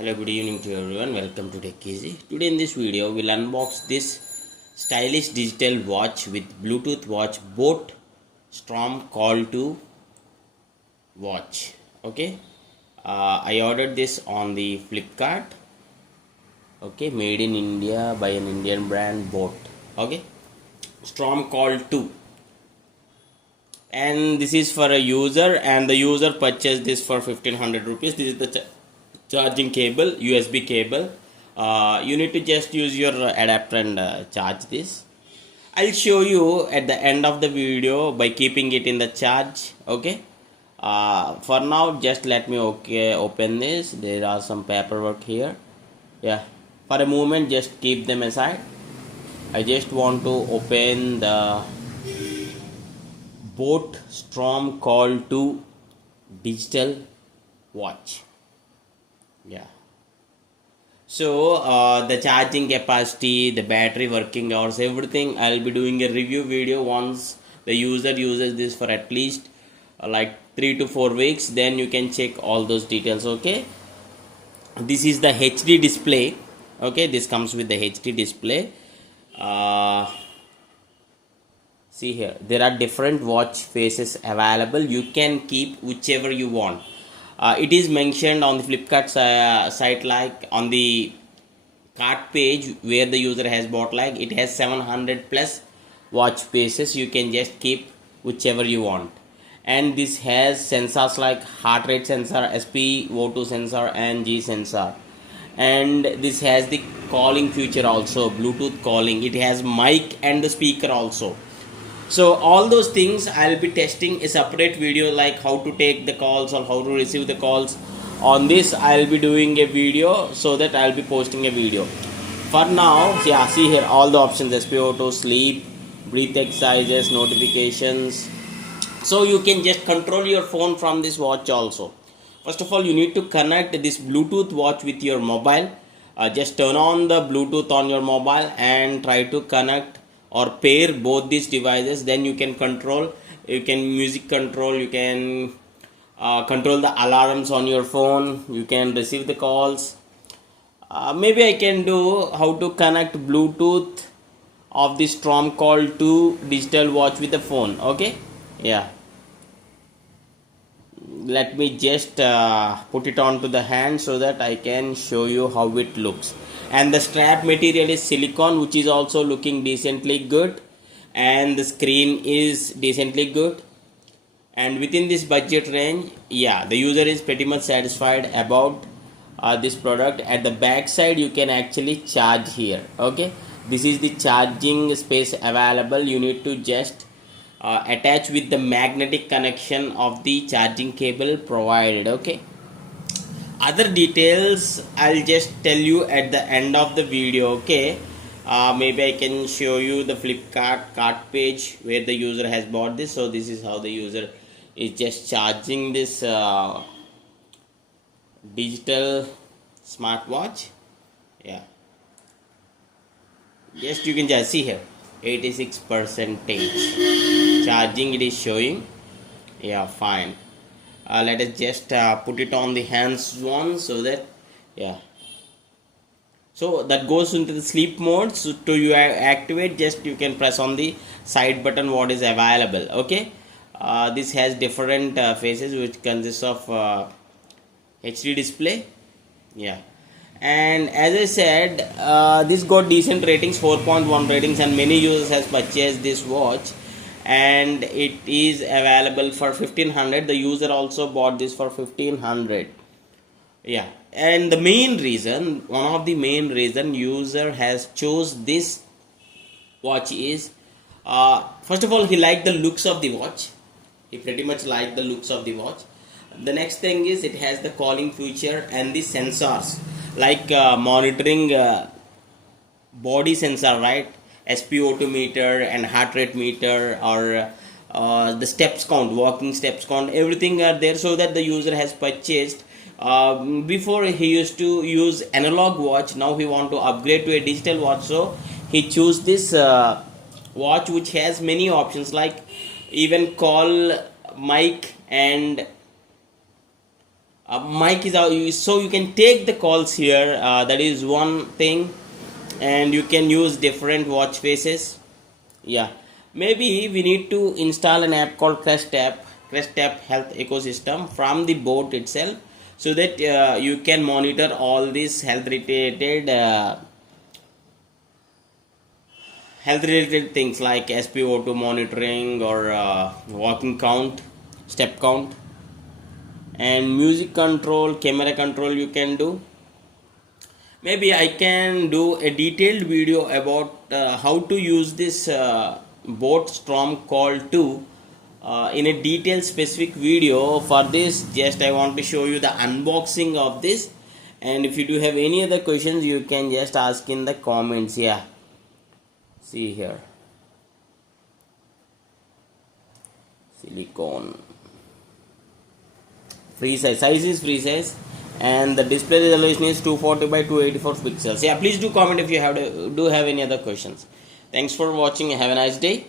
Hello, good evening to everyone. Welcome to Tech Easy. Today in this video, we'll unbox this stylish digital watch with Bluetooth watch boAt Storm Call to watch. Okay, I ordered this on the Flipkart. Okay, made in India by an Indian brand boAt. Okay, Storm Call 2. And this is for a user, and the user purchased this for 1500 rupees. This is the charging cable, USB cable. You need to just use your adapter and charge this. I'll show you at the end of the video by keeping it in the charge. Okay, for now just let me open this. There are some paperwork here. Yeah, for a moment just keep them aside. I just want to open the boAt Storm Call to digital watch. Yeah, so the charging capacity, the battery working hours, everything I'll be doing a review video once the user uses this for at least like 3 to 4 weeks. Then you can check all those details. Okay, this is the HD display. Okay, this comes with the HD display. See here, there are different watch faces available. You can keep whichever you want. It is mentioned on the Flipkart site, like on the cart page where the user has bought, like it has 700 plus watch faces. You can just keep whichever you want. And this has sensors like heart rate sensor, SpO2 sensor and G sensor. And this has the calling feature also, Bluetooth calling. It has mic and the speaker also. So all those things I'll be testing a separate video, like how to take the calls or how to receive the calls. On this I'll be doing a video, so that I'll be posting a video. For now, yeah, see here all the options: SpO2, sleep, breath exercises, notifications. So you can just control your phone from this watch also. First of all, you need to connect this Bluetooth watch with your mobile. Just turn on the Bluetooth on your mobile and try to connect or pair both these devices. Then you can control, you can music control, you can control the alarms on your phone, you can receive the calls. Maybe I can do how to connect Bluetooth of the Storm Call to digital watch with the phone. Okay, yeah, let me just put it onto the hand so that I can show you how it looks. And the strap material is silicone, which is also looking decently good, and the screen is decently good. And within this budget range, yeah, the user is pretty much satisfied about this product. At the back side you can actually charge here. Okay, this is the charging space available. You need to just attach with the magnetic connection of the charging cable provided. Okay, other details I'll just tell you at the end of the video. Okay, maybe I can show you the Flipkart cart page where the user has bought this. So this is how the user is just charging this digital smartwatch. Yeah, just you can just see here 86% charging it is showing. Yeah, fine. Let us just put it on the hands one, so that, yeah, so that goes into the sleep mode. So to you activate, just you can press on the side button what is available. Okay, this has different faces which consists of HD display. Yeah, and as I said, this got decent ratings, 4.1 ratings, and many users has purchased this watch, and it is available for 1500. The user also bought this for 1500. Yeah, and the main reason, one of the main reason user has chose this watch is, first of all, he liked the looks of the watch. He pretty much liked the looks of the watch. The next thing is it has the calling feature and the sensors, like monitoring body sensor, right? SpO2 meter and heart rate meter, or the steps count, walking steps count, everything are there. So that the user has purchased, before he used to use analog watch, now he want to upgrade to a digital watch. So he choose this watch which has many options, like even call, mic and Mic is out, so you can take the calls here. That is one thing, and you can use different watch faces. Yeah, maybe we need to install an app called Crest App Health Ecosystem from the boAt itself, so that you can monitor all these health related things like SpO2 monitoring, or walking count, step count, and music control, camera control you can do. Maybe I can do a detailed video about how to use this boAt Storm Call 2 in a detailed specific video. For this, just I want to show you the unboxing of this, and if you do have any other questions, you can just ask in the comments. Yeah, see here, silicone, free size is free size, and the display resolution is 240 by 284 pixels. Yeah, please do comment if you do have any other questions. Thanks for watching. Have a nice day.